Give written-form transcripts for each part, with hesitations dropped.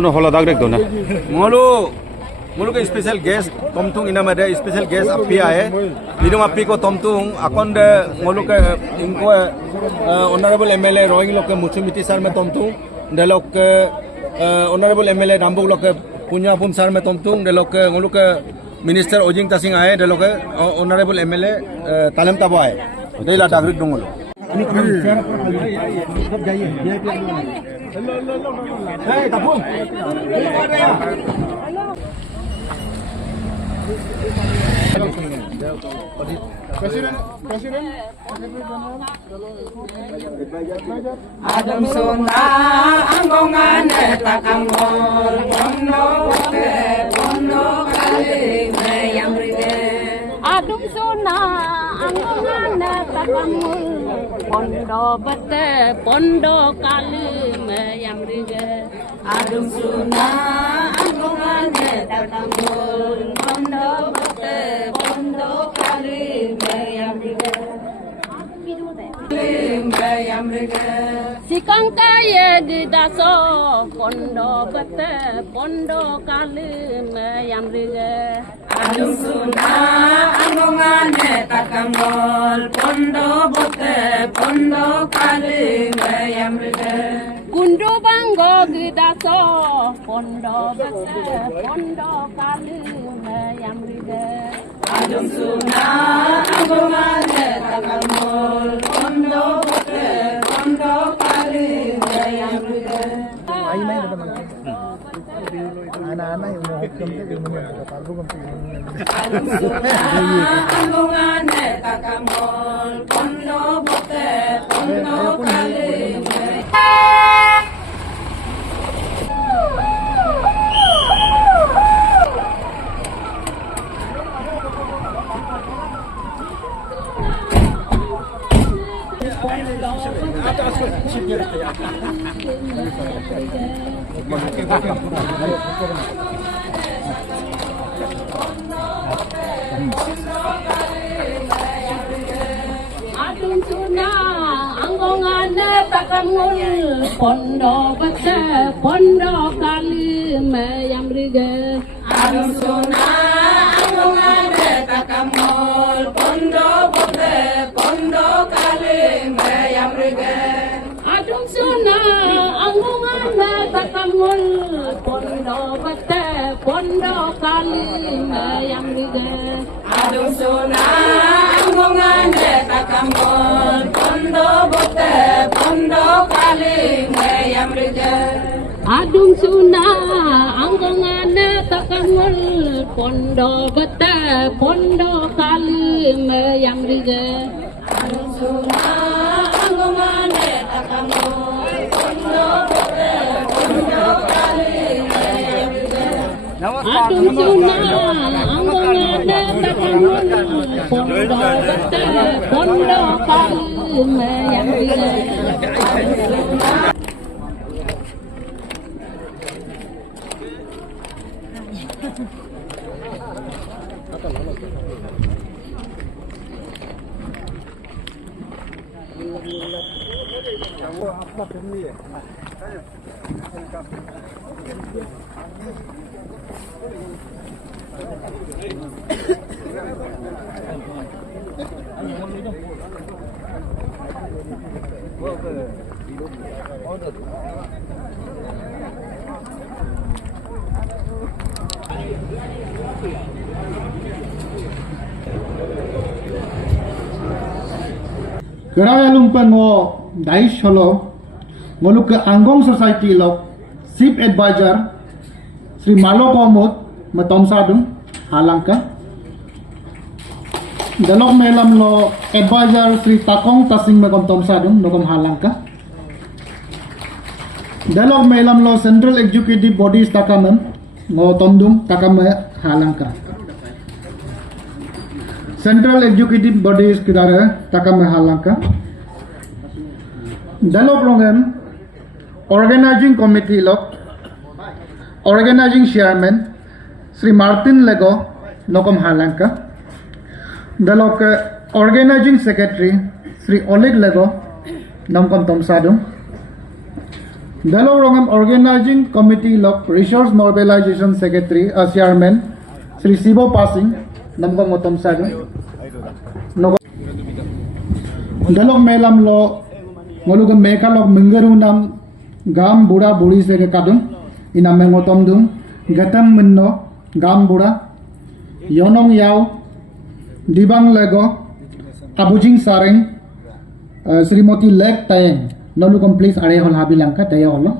no hola dagrek dona. Mulu ke special guest tomtung ina made special guest api aye. Lidung api ko tomtung akon de mulu ke inko honorable MLA Roing lok ke Muchumiti sar me tomtung de lok ke honorable MLA Rambuk lok ke Punya Pum sar me tomtung de lok ke mulu ke minister Ojing Tasing aye de lok ke honorable MLA Talem Tabo aye. De la dagrek dong mulu. Hey, Tapung. Adam sona anggongan takangol pondo kali yang rige. Adam sona anggongan takangol pondo kali yang rige. Adam sona anggongan takangol pondo kali yang rige. Sikang kaya gidaso pondo kali yang riga. Adum suna angongan takangol pondo kali yang riga. Kundu banggo gidaso pondo kali yang riga. Adum suna angongan takangol pondo kali yang riga. Anak-anak yang mau hukum itu ilmunya ada taruh kan Anggungan takangol pondo kali. Adun suna anggongan takangul pondo kali yang riga. Adun suna anggongan takangul pondo kali yang riga. Adun suna anggongan takangul pondo kali yang riga. Adun suna anggongan takangul pondo kali yang riga. Adun suna anggongan takangul pondo kali yang riga. Adun suna anggongan takangul pondo kali yang riga. Adun suna anggongan takangul pondo kali yang riga. Kerana lumpan mo dai solo ngoluk ke Anggong Society lok Chief Advisor Sri Malo Komod matom sadum halangka dalok melam lo Advisor Sri Takong Tasing matom sadum nokom halangka dalok melam lo Central Executive Bodies takaman ngotomdum takame halangka Central Executive Bodies kidara takame halangka dalok longem Organizing Committee lok Organizing Chairman Sri Martin Lego nokom halangka dalok Organizing Secretary Sri Oleg Lego nokom tomsadum Dalong Rongam Organizing Committee Lok Resource Mobilization Secretary Chairman Sri Sibo Pasing Namkong Motom Sadung Dalong Melam Lo Ngolugam Mekalok Mungarunam Gam Buddha Buri Sere Kadung Inameng Motom Dung Gatam Minno Gam Buddha Yonong Yao Dibang Lego Abujing Sareng Srimoti Lek Tayeng Lalu komplis area hol habi langka daya holo.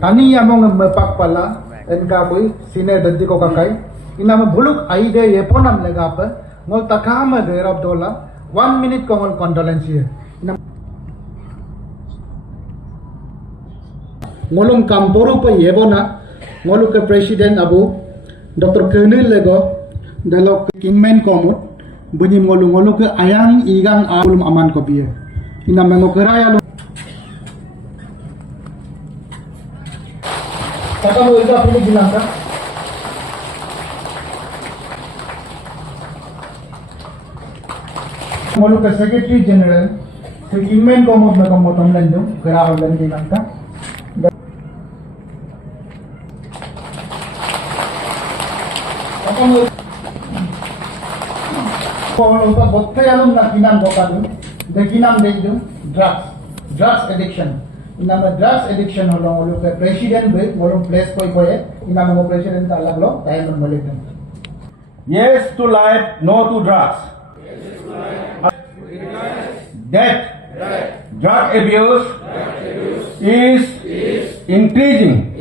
Tani yamong mepak pala enka boy sine daddi ko kakai inama buluk aide yeponam lega pa ngol takama de rab dola 1 minute ko ngol condolence ye ngolong kamporo pa yebona ngolu ke presiden abu Dr. Colonel Lego dalok Kingman Komut bunyi ngolu ke ayang igang alum aman ko biye ina mengo keraya lu kata mo ida pilih bilang ka ngolu ke Secretary General Sri Kingman Komut na kamotong landong keraya ulan bilang ka Kalau untuk botte alum nak kinam bokadun, dekinam dejum drugs addiction. Inama drugs addiction holong ulu ke presiden be, holong place koi inama mo presiden ta laglo, tayo man malitan. Yes to life, no to drugs. Death, drug abuse is increasing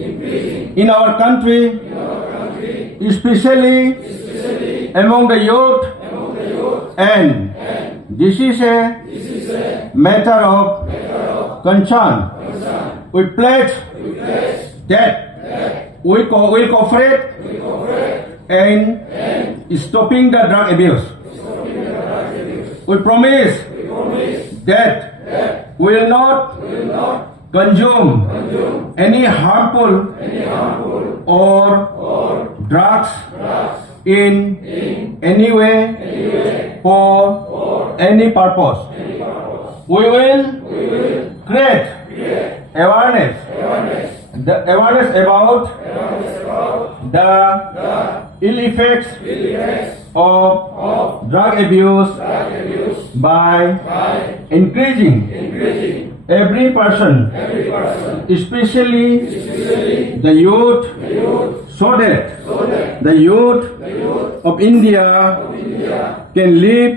in our country, especially among the youth, and this is a matter of concern. We pledge that we will cooperate in stopping the drug abuse. We promise that we will not consume any harmful or drugs in any way for any purpose. We will create awareness about the ill effects of drug abuse by encouraging every person, especially the youth, so that the youth of India can live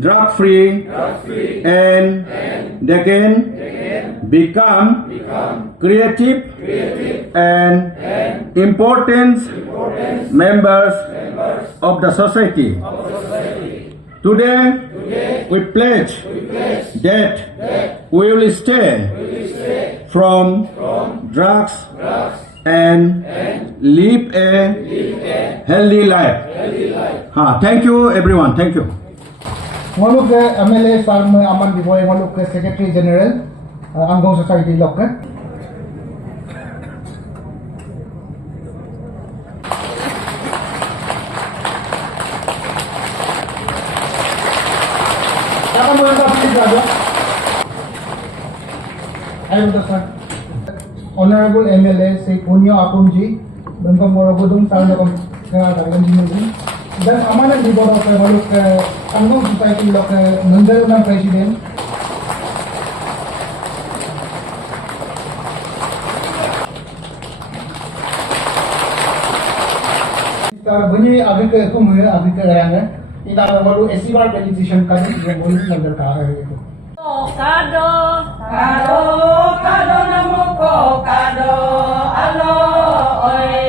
drug-free and they can become creative and important members of the society. Today, we pledge that we will stay from drugs and live a healthy life. Thank you everyone. Thank you. Ngoluk ke MLA Sarme Aman Biboy ngoluk ke Secretary General Anggong Society Lok ke. Siapa mau yang pilih saja? Ayo besar. Honorable MLA Sri Punyo Apunji, Bengkong Borobudung Sarjokong Kerajaan Jinjung, dan amanat di bawah Ngoluk ke Anggong Society Lok ke Menjalunang Presiden. Bunyi abis ke itu mungkin abis ke yang kita baru esibar petition kali yang boleh ngambil kahar itu. Kado, kado, kado namuko, kado, alo, oi.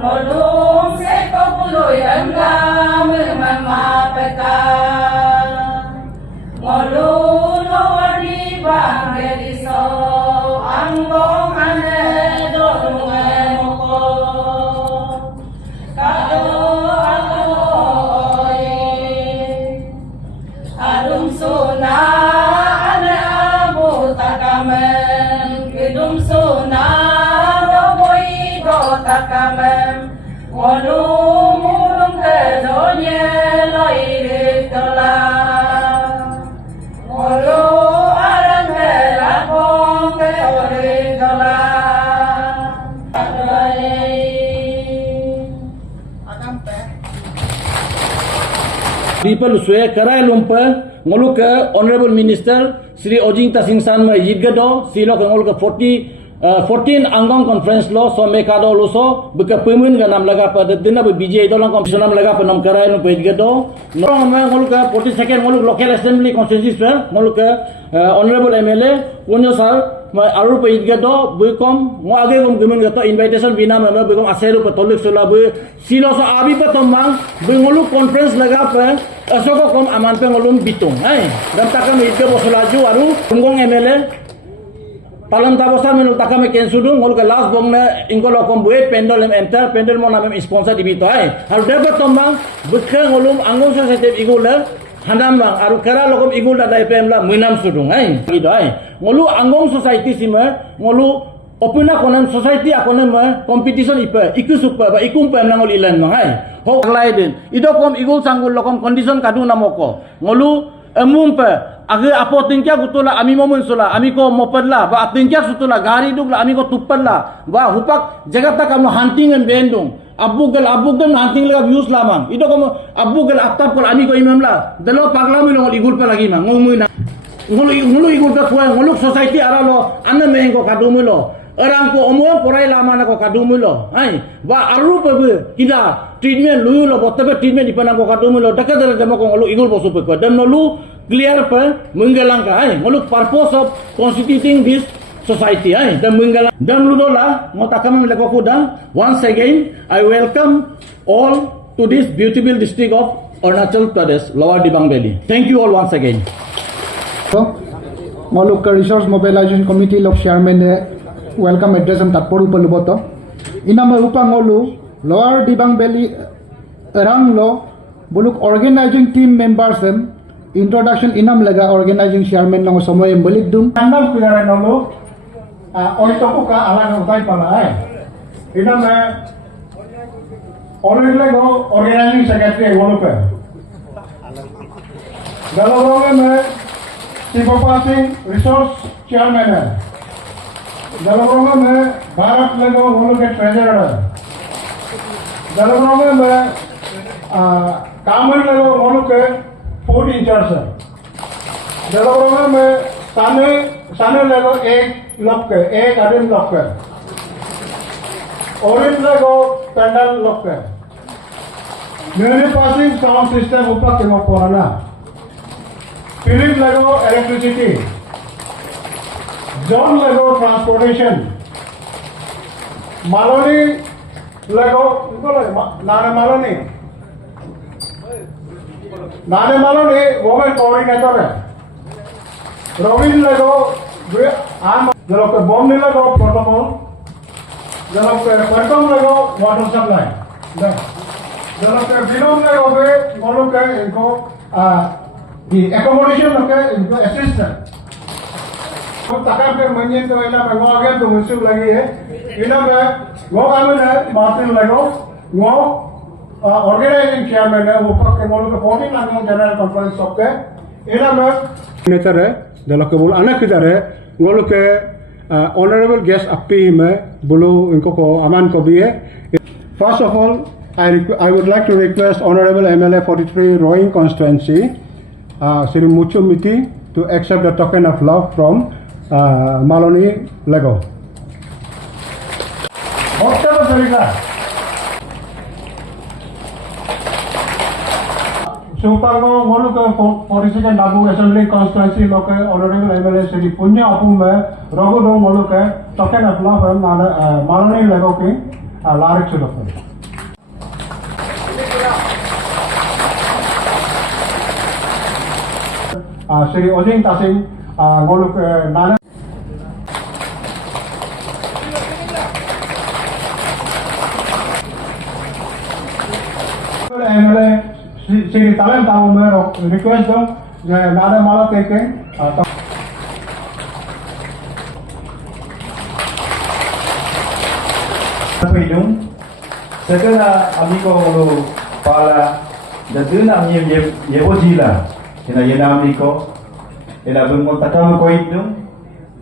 Molum seko puloy enggam memapeka. Molum wadi bangeriso, anggong ane dorunge moko. Kado, alo, oi. Adum suna ane abu takamen, kidum suna do boy do takamen. Ngolu mulung ke donye loire tola. Ngolu arang ke lakong ke loire tola. People swear karai lumpa ngolu ke Honorable Minister Sri Ojing Tasing San ma yidgado silo ke ngolu ke 14 Angong Conference lo so mekado luso beka pemun ga nam laga pada dina be BJ dolang komisionam laga pa nam karai lumpa yidgado no ngolu ke 42nd ngolu local assembly constituency ngolu ke Honorable MLA punyo sal aru pe yidgado bekom ngo age gum gumun gato invitation bina me bekom aseru pe tolik sola be silo so abi pa tomang be ngolu conference laga pa asoko kom aman pe ngolum bitung hai dam takam yidge bosolaju aru tungong MLA palan tabosa menul takame kensudung ngol ke last bong na ingkolo kom buet pendol enter pendol mo namem sponsor dibito hai haru debe tomang bekhe ngolum angong society igula handam bang aru kera lokom igul da dai pem la muinam sudung hai gitu hai ngolu angong society sima ngolu opuna konan society akonan ma competition ipa iku super ba ikum pem nangol ilan no hai ho laiden ido kom igul sanggul lokom condition kadu namoko ngolu emum pa age apo tingkya gutula ami momun sula ami ko mopadla ba tingkya sutula gari dugla ami ko tuppadla ba hupak jagata kamu hunting and bendung abugal hunting laga views lamang ido ko abugal atap kol ami ko imam la dalo pagla mi longol igul pa lagi ma ngomui na ngulu igul ka kuai nguluk society aralo anna mengo kadumulo orang ko omo porai lama na ko kadumulo hai ba aru pa be kida treatment luyu lo botabe treatment ipana ko kadumulo dakadala demo ko ngulu igul bosu pe ko dem no lu clear pa menggalangka hai ngulu purpose of constituting this society hai dan menggalang dan ludola ngotakam meleko kudang once again I welcome all to this beautiful district of Arunachal Pradesh Lower Dibang Valley. Thank you all once again. So, ngolu ke resource mobilization committee lok chairman ne welcome address am tatporu paluboto inama upa ngolu Lower Dibang Valley rang lo buluk organizing team members em introduction inam laga organizing chairman nang somoy balik dum andam pidare nolo oito ka alang utai pala hai inam organizing secretary ngolu pe galawang में Shivpal Singh resource chairman है जलगांव में भारत लगो उन के treasurer है जलगांव में कामन लगो उन के फूड इंचार्ज है जलगांव में साने लगो एक आदिम लोग है ओरिन लगो पेंडल लोग है म्यूनिसिपल साउंड सिस्टम ऊपर के मोपराना Philip Lego electricity, John Lego transportation, Maloney Lego, Nana Maloney woman coordinator है, Robin Lego, जलों के बॉम्बे Lego protocol, जलों के Quantum Lego water supply, जलों के Binom Lego पे बोलो के इनको the accommodation लोके इनको assistant तो तकार पे मंजिल तो इना में वो आगे तो मुश्किल लगी है इना में वो आमन है मार्टिन लगो वो ऑर्गेनाइजिंग चेयरमैन है वो पक्के के बोलो के 14 लाख जनरल कॉन्फ्रेंस सबके इना में नेचर है दलों के बोलो अनेक किधर है वो लोग के ऑनरेबल गेस्ट अपी में बोलो इनको को अमान को भी है first of all I would like to request Honorable MLA 43 Roing constituency Sri Muchu Miti to accept the token of love from Maloney Lego. October Sarika. Supago Moluka 42nd Nabu Assembly Constituency Local Honorable MLA Sri Punya Apum Rogodong Moluka token of love from Maloney Lego King Larik Sudokan. Sri Ojing Tasing ngoluk nana MLA Sri Talent tahu mero request dong nada malah teke Pidum Sekarang amigo lo pala dan dina ami yevo jila ina yena amigo ina bungo takam ko itu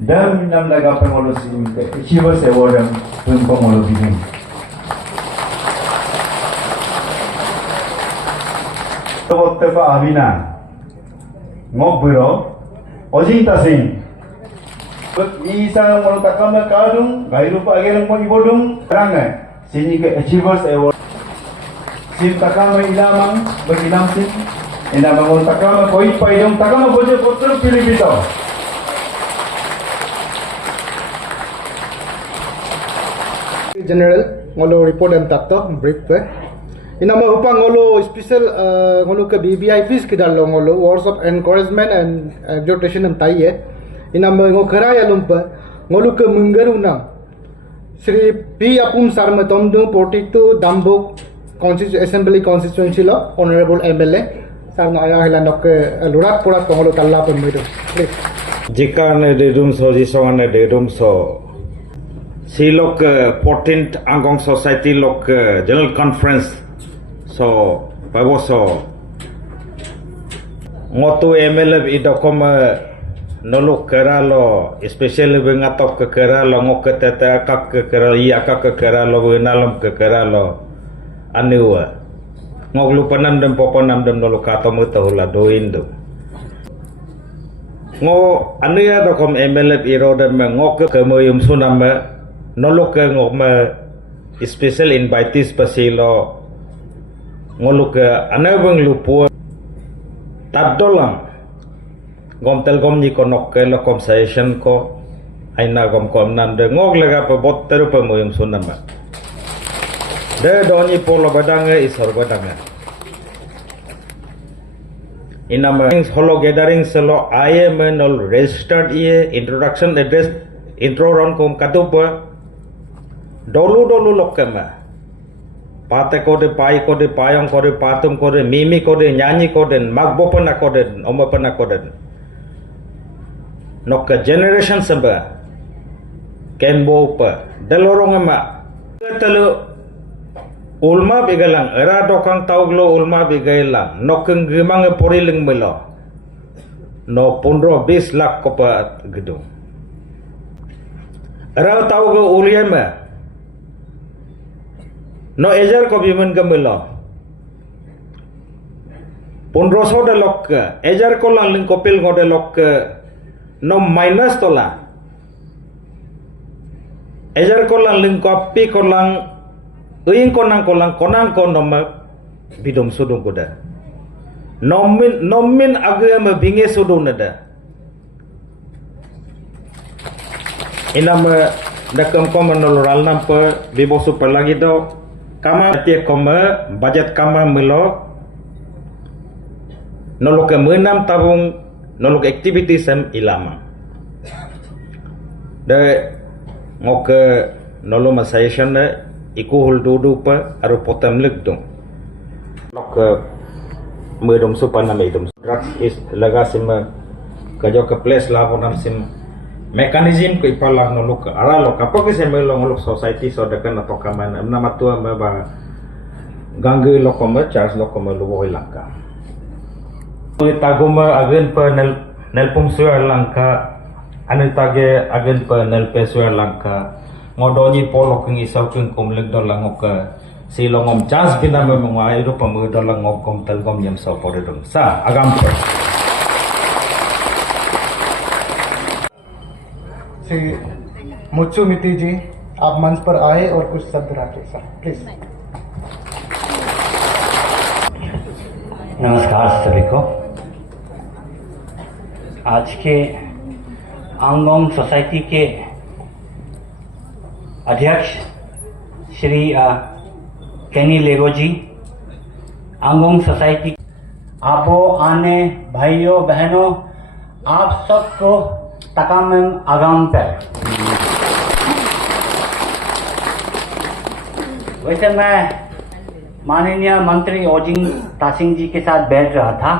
dan nam laga pengolo sim ke chiwa se wodam bungo ngolo bidin to tepa abina ngobro ojita sing isa ngolo takam kadung gairu pa agerang mo ibodum rangai sini ke Achievers Award sim takama ilamang bagilam sim ina bangun takama koi paidong takama boje potro pilibito General ngolo report and takto brief pe ina mo upang ngolo special ngolo ke BBIPs kidalo ngolo words of encouragement and exhortation am taiye ina mo ngokara ya lumpa ngolo ke munggaruna Sri P. Apum Sarma Tomdu, 42 Dambuk Assembly Constituency Law, Honorable MLA. Sarma ayah hilandok lurat purat pengolo talla pemilu. Jika ne dedum so jisong ne dedum so si lok 14th Angong Society lok General Conference so babo so ngotu MLA idokom noluk keralo especially bengatok ke keralo ngok tete kak ke keralo iya kak ke keralo benalam ke keralo anewa ngok lupanan dan poponam dan noluk katom utahula doin do ngo ania dokom MLF iro dan ngok ke moyum sunam noluk ke ngok me special invitees pasilo ngoluk ke anabeng lupu tabdolang gom telkom ni konok ke lo conversation ko aina gom kom nan de ngok lega pe bot teru pe moyum sunam de doni polo badange isor badange inama holo gathering selo I am all registered ye introduction address intro ron kom katupa dolu lokema pate kode pai kode payong kode patum kode mimi kode nyanyi kode magbopana kode omopana kode nokka generation samba kembo pa dalorong ama talo ulma bigalang era dokang tauglo ulma bigalang nokkeng gemang poriling melo no 15-20 lakh ko pa gedung era tauglo uliama no ejar ko bimen gemelo 1500 de lok ejar ko lang ling kopil ngode lok no minus tola ejar kolang ling kopi kolang uing konang konang konoma bidom sudung kuda nomin agama binge sudung nada inama dakam koma noloral nampa bibo super lagi do kama tie koma budget kama melo nolok menam tabung nolok activities sem ilama de ngok nolo masayashan iku hul dudu pa aru potam legdong lok medom supan na medom drugs is laga sim kajo ke place la bonam sim mechanism ko ipala nolok aralo kapok se melo nolok society so dekan to kaman nama tua ba gangge lokoma charge lokoma lubo ilangka taguma agen pa nelpum suar langka anil tage agen pa nelpe suar langka ngodoni polo keng isaw keng kumleg dolang oka silongom chance bina memangay ro pamu dolang okom telkom yam saw podedong sa agam pa Shri मुच्चू मिट्टी जी आप मंच पर आए और कुछ शब्द रखें sir please नमस्कार सभी को आज के आंगोंग सोसाइटी के अध्यक्ष श्री केनी लेगो जी आंगोंग सोसाइटी आपो आने भाइयों बहनों आप सबको तकामम आगाम पर वैसे मैं माननीय मंत्री ओजिंग तासिंग जी के साथ बैठ रहा था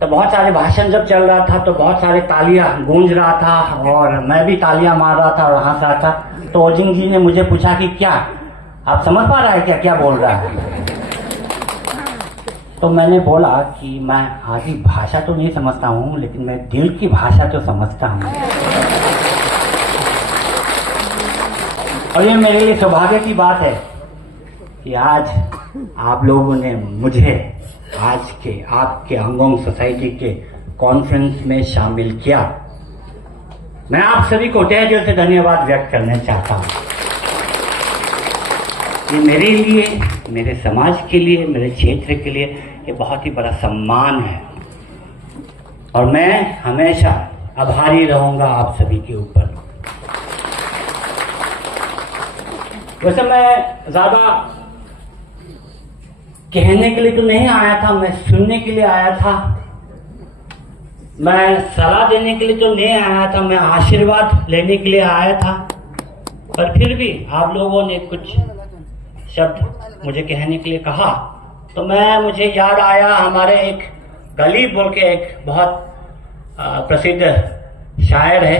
तो बहुत सारे भाषण जब चल रहा था तो बहुत सारे तालियां गूंज रहा था और मैं भी तालियां मार रहा था और हंस रहा था तो ओजिंग जी ने मुझे पूछा कि क्या आप समझ पा रहे हैं क्या क्या बोल रहा है? तो मैंने बोला कि मैं आधी भाषा तो नहीं समझता हूँ, लेकिन मैं दिल की भाषा तो समझता हूँ। और ये मेरे लिए सौभाग्य की बात है कि आज आप लोगों ने मुझे आज के आपके आंगोंग सोसाइटी के कॉन्फ्रेंस में शामिल किया। मैं आप सभी को तहे दिल से धन्यवाद व्यक्त करना चाहता हूँ। ये मेरे लिए, मेरे समाज के लिए, मेरे क्षेत्र के लिए ये बहुत ही बड़ा सम्मान है और मैं हमेशा आभारी रहूंगा आप सभी के ऊपर। वैसे मैं ज्यादा कहने के लिए तो नहीं आया था, मैं सुनने के लिए आया था। मैं सलाह देने के लिए तो नहीं आया था, मैं आशीर्वाद लेने के लिए आया था। पर फिर भी आप लोगों ने कुछ शब्द मुझे कहने के लिए कहा तो मुझे याद आया हमारे एक गलीब बोल के एक बहुत प्रसिद्ध शायर है,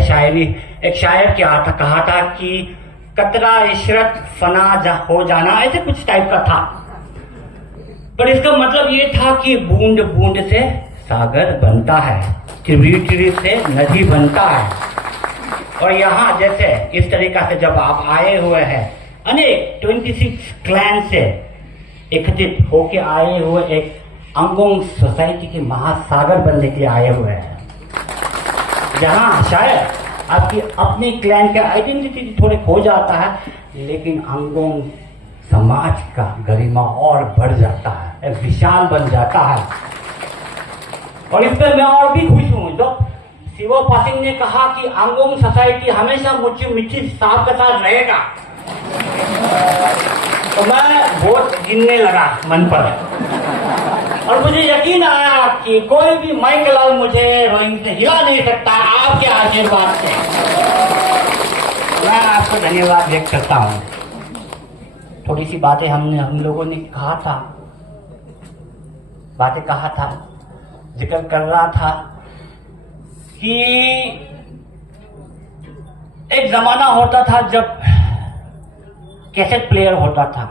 एक शायर कहा था कि कतरा इशरत फना हो जाना, ऐसे कुछ टाइप का था। पर इसका मतलब ये था कि बूंद बूंद से सागर बनता है, ट्रिब्यूटरी से नदी बनता है। और यहाँ जैसे इस तरीका से जब आप आए हुए हैं, अनेक 26 क्लैन से एकत्रित होके आए हुए एक आंगोंग सोसाइटी के महासागर बनने के लिए आए हुए हैं, जहाँ शायद आपकी अपनी क्लैन का आइडेंटिटी थोड़े खो जाता है, लेकिन आंगोंग समाज का गरिमा और बढ़ जाता है, विशाल बन जाता है। और इस पर मैं और भी खुश हूँ जब शिवो पासिंग ने कहा कि आंगोंग सोसाइटी हमेशा मुझे मिट्टी साफ के साथ रहेगा, तो मैं वोट गिनने लगा मन पर और मुझे यकीन आया कि कोई भी माइकल मुझे रोइंग से हिला नहीं सकता आपके आशीर्वाद से। मैं आपको धन्यवाद व्यक्त करता हूँ। थोड़ी सी बातें हम लोगों ने कहा था, जिक्र कर रहा था कि एक जमाना होता था जब कैसेट प्लेयर होता था,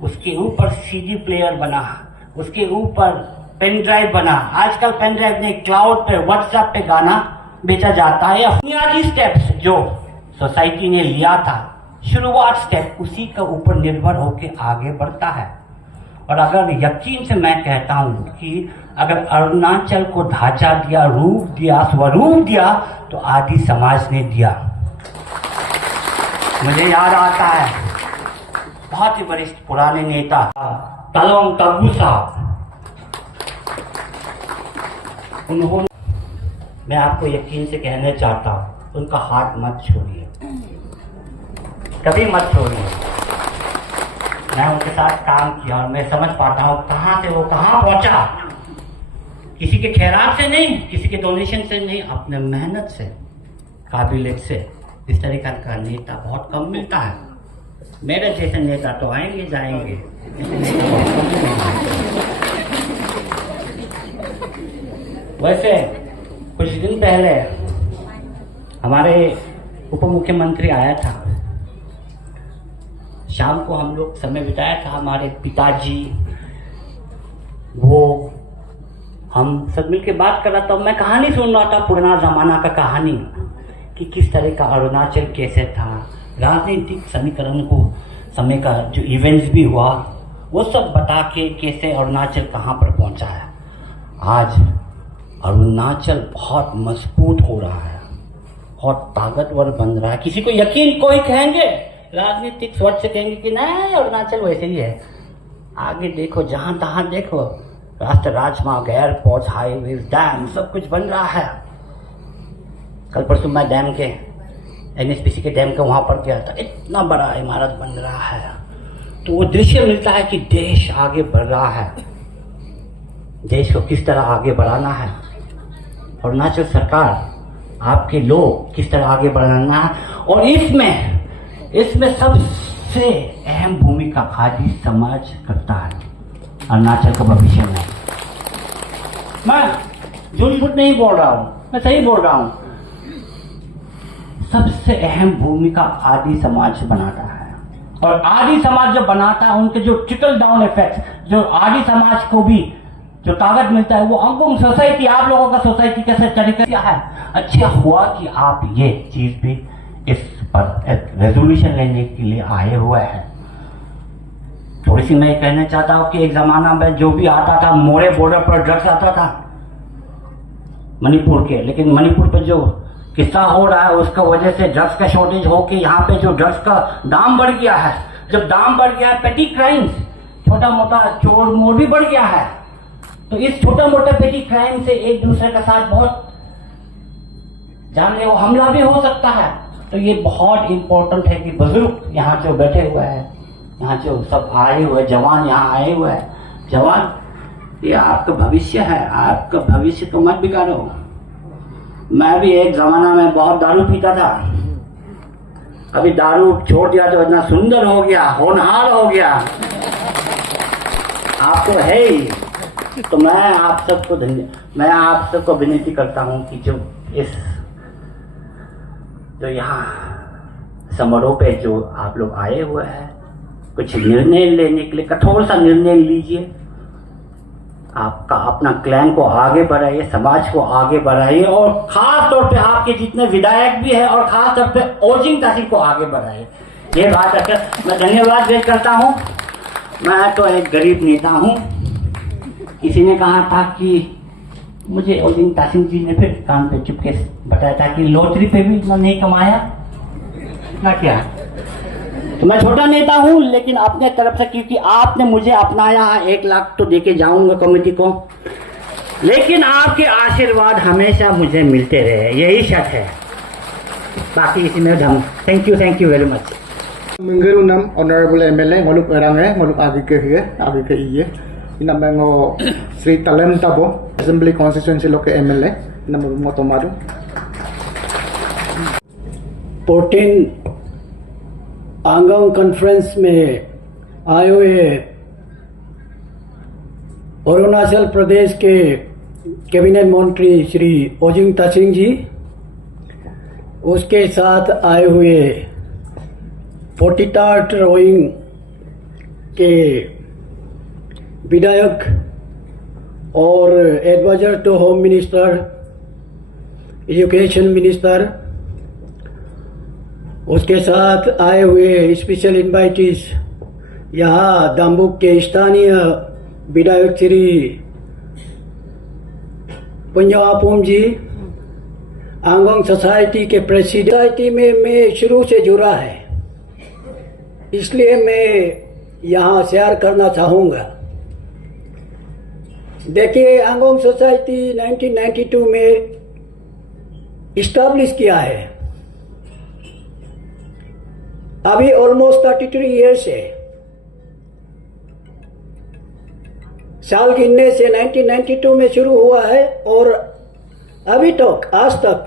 उसके ऊपर सीडी प्लेयर बना, उसके ऊपर पेन ड्राइव बना। आजकल पेन ड्राइव नहीं, क्लाउड पे, व्हाट्सएप पे गाना बेचा जाता है। बुनियादी स्टेप्स जो सोसाइटी ने लिया था, शुरुआत स्टेप, उसी के ऊपर निर्भर होकर आगे बढ़ता है। और अगर यकीन से मैं कहता हूं कि अगर अरुणाचल को ढांचा दिया, रूप दिया, स्वरूप दिया, तो आदि समाज ने दिया। मुझे याद आता है बहुत ही वरिष्ठ पुराने नेता तलोंग तगू साहब, उन्होंने, मैं आपको यकीन से कहना चाहता हूं, उनका हाथ मत छोड़िए, कभी मत छोड़िए। मैं उनके साथ काम किया और मैं समझ पाता हूँ कहाँ से वो कहाँ पहुंचा। किसी के खैरात से नहीं, किसी के डोनेशन से नहीं, अपने मेहनत से, काबिलियत से। इस तरीका का नेता बहुत कम मिलता है। मेरे जैसे नेता तो आएंगे जाएंगे, वैसे कुछ दिन पहले हमारे उप मुख्यमंत्री आया था, शाम को हम लोग समय बिताया था। हमारे पिताजी, वो, हम सब मिल के बात कर रहा था। मैं कहानी सुन रहा था, पुराना जमाना का कहानी, कि किस तरह का अरुणाचल कैसे था, राजनीतिक समीकरण को समय का जो इवेंट्स भी हुआ, वो सब बता के कैसे अरुणाचल कहाँ पर पहुंचा है। आज अरुणाचल बहुत मजबूत हो रहा है, बहुत ताकतवर बन रहा है। किसी को यकीन, कोई कहेंगे राजनीतिक सोच से कहेंगे कि नहीं अरुणाचल वैसे ही है। आगे देखो, जहां तहां देखो, राष्ट्रीय राजमार्ग, एयरपोर्ट, हाईवे, डैम, सब कुछ बन रहा है। कल परसों मैं डैम के, NSPC के डैम के वहां पर गया था, इतना बड़ा इमारत बन रहा है। तो वो दृश्य मिलता है कि देश आगे बढ़ रहा है। देश को किस तरह आगे बढ़ाना है, अरुणाचल सरकार, आपके लोग किस तरह आगे बढ़ाना है। और इसमें सबसे अहम भूमिका आदि समाज करता है अरुणाचल का भविष्य में। मैं झूठ मूठ नहीं बोल रहा हूं, मैं सही बोल रहा हूं। सबसे अहम भूमिका आदि समाज बनाता है। और आदि समाज जो बनाता है, उनके जो ट्रिकल डाउन इफेक्ट, जो आदि समाज को भी जो ताकत मिलता है, वो अंगोंग सोसाइटी, आप लोगों का सोसाइटी कैसे तरीका क्या है। अच्छा हुआ कि आप ये चीज भी इस पर एक रेजोल्यूशन लेने के लिए आए हुए हैं। थोड़ी सी मैं कहना चाहता हूँ कि एक जमाना में जो भी आता था, मोरे बॉर्डर पर ड्रग्स आता था मणिपुर के, लेकिन मणिपुर पे जो किस्सा हो रहा है उसका वजह से ड्रग्स का शॉर्टेज हो के यहाँ पे जो ड्रग्स का दाम बढ़ गया है। जब दाम बढ़ गया है, पेटी क्राइम्स, छोटा मोटा चोर मोर भी बढ़ गया है। तो इस छोटा मोटा पेटी क्राइम से एक दूसरे के साथ बहुत जानलेवा हमला भी हो सकता है। तो ये बहुत इंपॉर्टेंट है कि बुजुर्ग यहाँ जो बैठे हुए हैं, यहाँ जो सब आए हुए जवान यहाँ आए हुए हैं, जवान ये आपका भविष्य है, आपका भविष्य को मत बिगाड़ो। मैं भी एक जमाना में बहुत दारू पीता था, अभी दारू छोड़ दिया तो इतना सुंदर हो गया, होनहार हो गया। आप तो है ही। तो मैं आप सबको विनती करता हूँ कि जो इस जो यहाँ समारोह पे जो आप लोग आए हुए हैं, कुछ निर्णय लेने के लिए कठोर सा निर्णय लीजिए। आपका अपना क्लैन को आगे बढ़ाइए, समाज को आगे बढ़ाइए, और खास तौर पे आपके जितने विधायक भी हैं और खास तौर पे ओजिंग तासिंग को आगे बढ़ाइए। ये बात रखकर मैं धन्यवाद व्यक्त करता हूँ। मैं तो एक गरीब नेता हूँ। किसी ने कहा था कि मुझे ओजिंग तासिंग जी ने फिर कान पे चुपके बताया था कि लॉटरी पे भी इतना नहीं कमाया ना क्या। तो मैं छोटा नेता हूं, लेकिन अपने तरफ से क्योंकि आपने मुझे अपनाया है, 1 लाख तो देके जाऊंगा कमेटी को, लेकिन आपके आशीर्वाद हमेशा मुझे मिलते रहे, यही शर्त है। बाकी इसी में धम। Thank you very much. Menggeru nam honorable MLA ngoluk orang ngoluk agi ke iye ina mengo Sri Talem Tabo Assembly Constituency lo ke MLA ina mo tomaru 14 आंगोंग conference में आए हुए अरुणाचल प्रदेश के कैबिनेट मंत्री श्री ओजिंग तासिंग जी, उसके साथ आए हुए 43rd रोइंग के विधायक और advisor to home minister, education minister, उसके साथ आए हुए स्पेशल इनवाइटीज यहाँ दाम्बुक के स्थानीय विधायक श्री पंजापुम जी, आंगोंग सोसाइटी के प्रेसिडेंट। सोसाइटी में मैं शुरू से जुड़ा है, इसलिए मैं यहाँ शेयर करना चाहूँगा। देखिए, आंगोंग सोसाइटी 1992 में इस्टेब्लिश किया है, अभी ऑलमोस्ट 33 ईयर्स है। साल गिनने से 1992 में शुरू हुआ है और अभी तक आज तक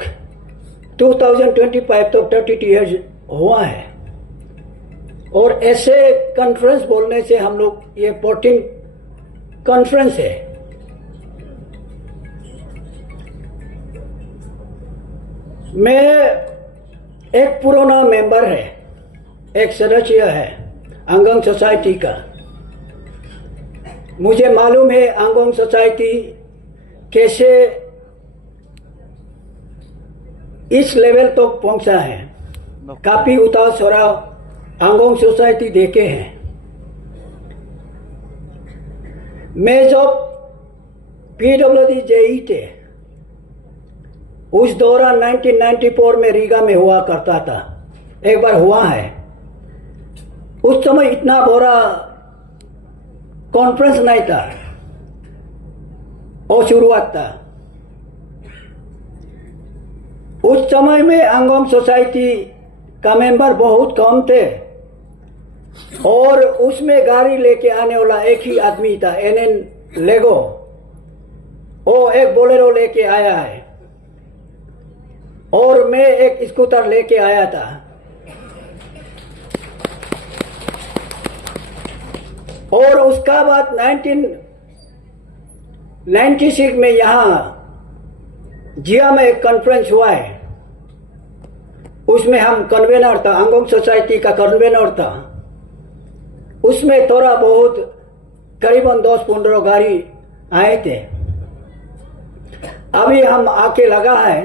2025 तक 32 ईयर्स हुआ है। और ऐसे कॉन्फ्रेंस बोलने से हम लोग ये 14 कॉन्फ्रेंस है। मैं एक पुराना मेंबर है, एक सदस्य है आंगोंग सोसाइटी का। मुझे मालूम है आंगोंग सोसाइटी कैसे इस लेवल तक तो पहुंचा है। काफी उतार चढ़ाव आंगोंग सोसाइटी देखे हैं। मैं जब PWD JE थे, उस दौरान 1994 में रीगा में हुआ करता था, एक बार हुआ है। उस समय इतना बड़ा कॉन्फ्रेंस नहीं था और शुरुआत था। उस समय में आंगोंग सोसाइटी का मेंबर बहुत कम थे और उसमें गाड़ी लेके आने वाला एक ही आदमी था, NN लेगो। वो एक बोलेरो लेके आया है और मैं एक स्कूटर लेके आया था। और उसका बाद 1996 में यहाँ जिया में एक कॉन्फ्रेंस हुआ है, उसमें हम कन्वेनर था, आंगोंग सोसाइटी का कन्वेनर था। उसमें थोड़ा बहुत करीबन 10-15 गाड़ी आए थे। अभी हम आके लगा है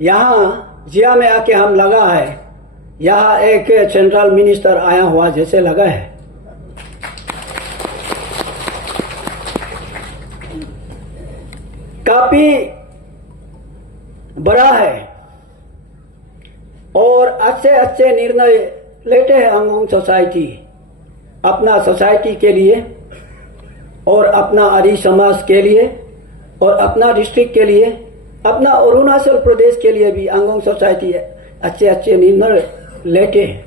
यहाँ जिया में आके हम लगा है, यहाँ एक सेंट्रल मिनिस्टर आया हुआ जैसे लगा है। काफी बड़ा है और अच्छे अच्छे निर्णय लेते हैं अंगोंग सोसाइटी अपना सोसाइटी के लिए और अपना आदि समाज के लिए और अपना डिस्ट्रिक्ट के लिए, अपना अरुणाचल प्रदेश के लिए भी अंगोंग सोसाइटी अच्छे अच्छे निर्णय लेते हैं।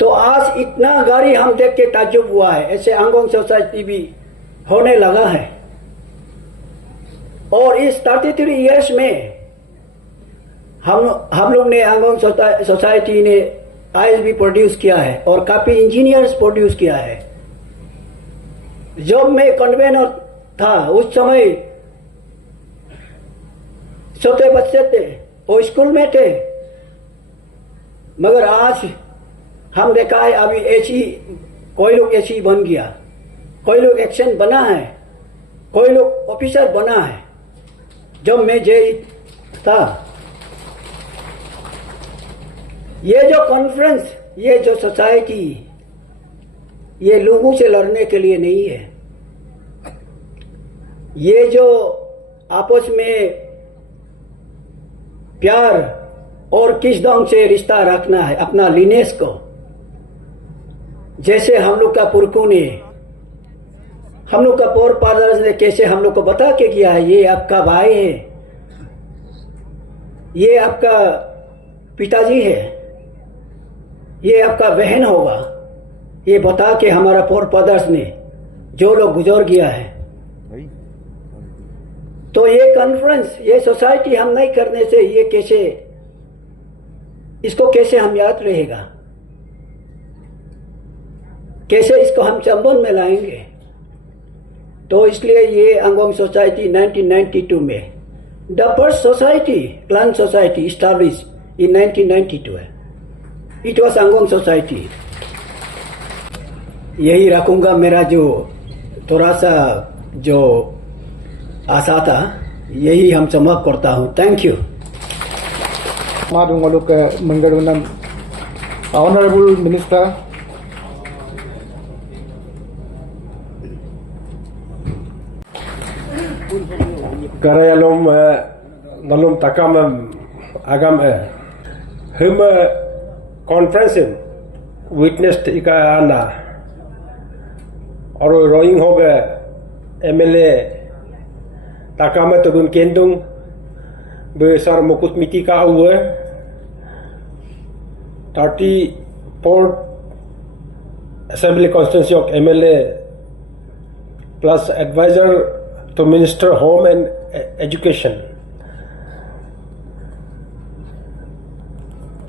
तो आज इतना गाड़ी हम देख के ताज्जुब हुआ है, ऐसे अंगोंग सोसाइटी भी होने लगा है। और इस 33 इयर्स में हम लोग ने अंगोंग सोसाइटी ने ISB प्रोड्यूस किया है और काफी इंजीनियर्स प्रोड्यूस किया है। जब मैं कन्वेनर था उस समय छोटे बच्चे थे वो स्कूल में थे, मगर आज हम देखा है अभी ऐसी कोई लोग ऐसी बन गया, कोई लोग एक्शन बना है, कोई लोग ऑफिसर बना है। जब मैं जेई था ये जो कॉन्फ्रेंस, ये जो सोसाइटी, ये लोगों से लड़ने के लिए नहीं है। ये जो आपस में प्यार और किस ढंग से रिश्ता रखना है अपना लिनेस को, जैसे हम लोग का पुरखों ने, हम लोग का फोर फादर्स ने कैसे हम लोग को बता के किया है, ये आपका भाई है, ये आपका पिताजी है, ये आपका बहन होगा, ये बता के हमारा फोर फादर्स ने जो लोग गुजर गया है। तो ये कॉन्फ्रेंस, ये सोसाइटी हम नहीं करने से ये कैसे, इसको कैसे हम याद रहेगा, कैसे इसको हम संबंध में लाएंगे। तो इसलिए ये अंगोंग सोसाइटी 1992 में the first society, clan society establish in 1992 है। It was Angong society. यही रखूंगा, मेरा जो थोड़ा सा जो आशा था यही हम समाप्त करता हूँ। Thank you. Honourable minister, Karayalom nalom takam agam hum conference witnessed ikana और रोइंग हो गए MLA takam tugun kendung besar mukut miti ka हुए 34 assembly constituency of MLA plus advisor to Minister Home and Education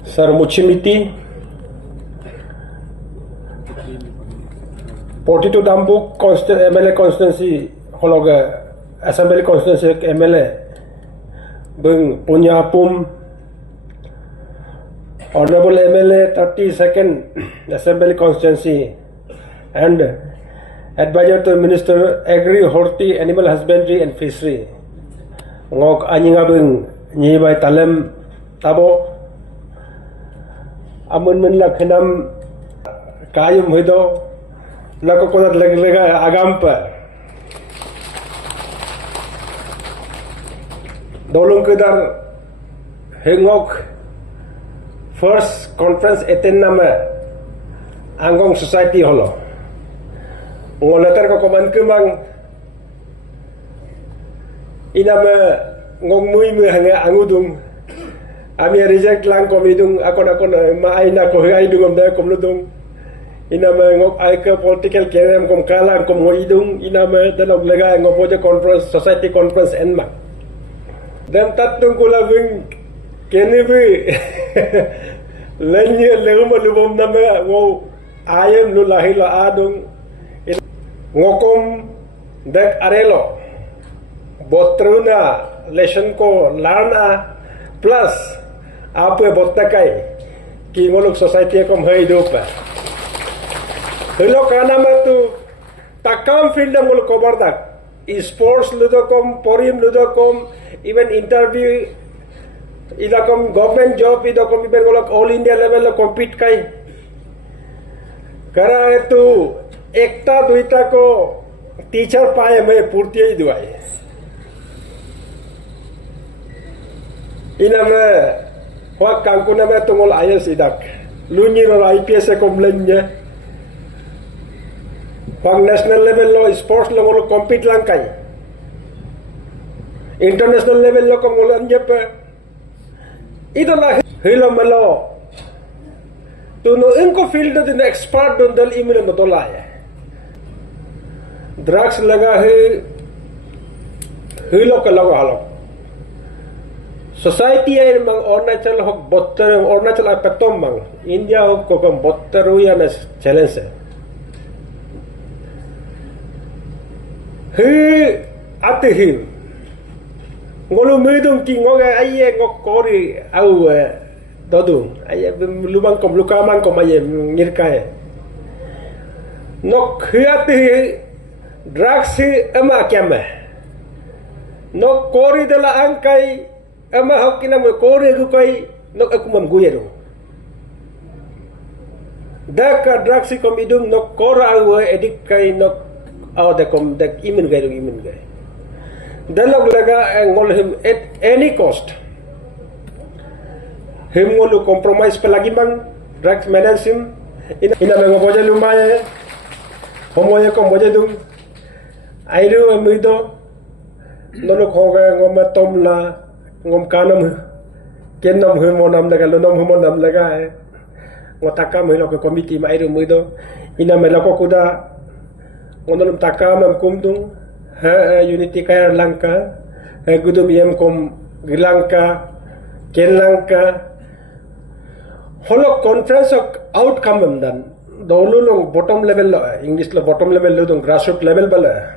Sir Muchimiti 42 Dambuk MLA constituency hologa assembly constituency MLA Bung Punya Pum Honorable MLA 32nd assembly constituency and Advisor to Minister Agri, Horti, Animal Husbandry and Fishery. Ngok anyingabeng nyibai talem tabo. Amun men la khenam kayum hido la kokonat lega agam pa. Dolung kedar hengok first conference attend nama Angong Society holo. Ngolatar ko koman kemang inama ngong mui hanga angudung ami reject lang komidung akon maaina ko hay dungom da komludung inama ngok aika political career kom kala kom hoidung inama dalog laga ngopoja conference society conference enma dan tatung kula bing kenibi lenye lewma lubom nama ngo ayam lulahila adung ngokom dek arelo botruna lesson ko larna plus ape botnakai ki ngoluk society kom hai do pa helo kana ma tu takam field ngol cover dak sports ludokom porim ludokom even interview idakom government job idakom iben ngolok all India level lo compete kai kara tu ekta duita ko teacher paye me purti hi duai ina me Huwag kang kuna me tungol ayos idak. Lunyi ro IPS e komplenya. Huwag national level lo sports lo ngolo compete lang kay. International level lo kung ngolo anje pa. Ito lah hilo malo. Tuno inko field do din expert don dal email no tolay. Drugs laga hilo ka lago halok. Society ay mang Arunachal hok botter Arunachal ay petom mang India hok kokam botter huya na challenge he ate him ngolu medung ki ngoga aye ngok kori au dodung aye lubang kom lukaman kom aye ngirkae nok hiate drugs ama kyama nok kori dela angkai ama hokina mo kore rukai nok aku mamguyeru daka drugs kom idum nok kora awe edik kai nok aw de kom dak imin gai dalog laga ngol him at any cost him ngolu compromise pelagi mang drugs management ina mengo boja lumaye homoye kom boja dum airu amido nolo khoga ngoma tomla ngom kanam kenam humonam daga lonam humonam laga ngotaka melo ke komiti mai ru muido ina melako kuda ngonom takam kumdung ha unity kaya langka gudum yem kom gilanka kenlanka holo conference outcome dan dolulong bottom level english lo bottom level lo dong grassroots level bala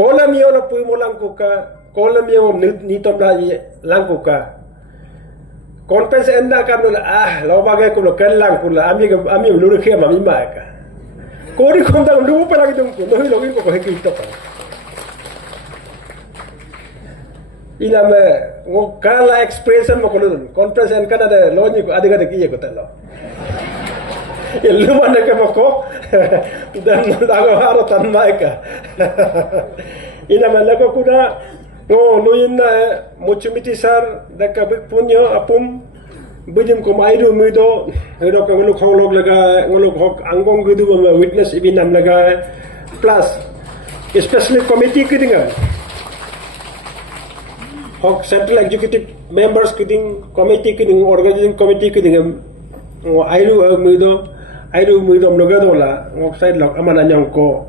kolam yo lo pui molang kuka kolam yo nitom la langkuka konpens enda kam lo bagai ko lo kellang kula ami luru khia mami maka kori konda lu pa lagi dum ko no lo ko heki to pa ina me ngokala expression mo ko lu konpens en kana de lo ni ko adiga de kiye ko talo ilmu mana ke mo ko dan dago haro tan maika ina me lago kuda no nuin na muchumiti sar daka bik punyo apum bujim ko mairu muido hero ko ngulu khonglog laga ngulu hok angong gudu witness ibinam laga plus especially committee kidinga hok central executive members kiding committee kiding organizing committee kidinga ngo airu muido mnoga dola ngok side lok amana nyang ko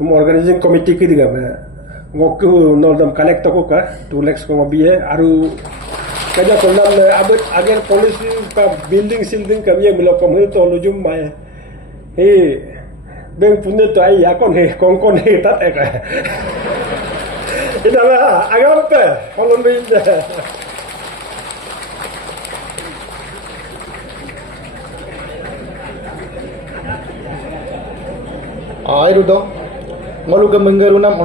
organizing committee kidinga ngoku noldam collect ko ka 2 lakhs ko biye aru kaja ko nam abet agen policy ka building silding ka biye milo ko to lujum mai he beng punne to ai yakon he konkon he tat eka ida agam pe holon bin airu do ngolu ka mengarunam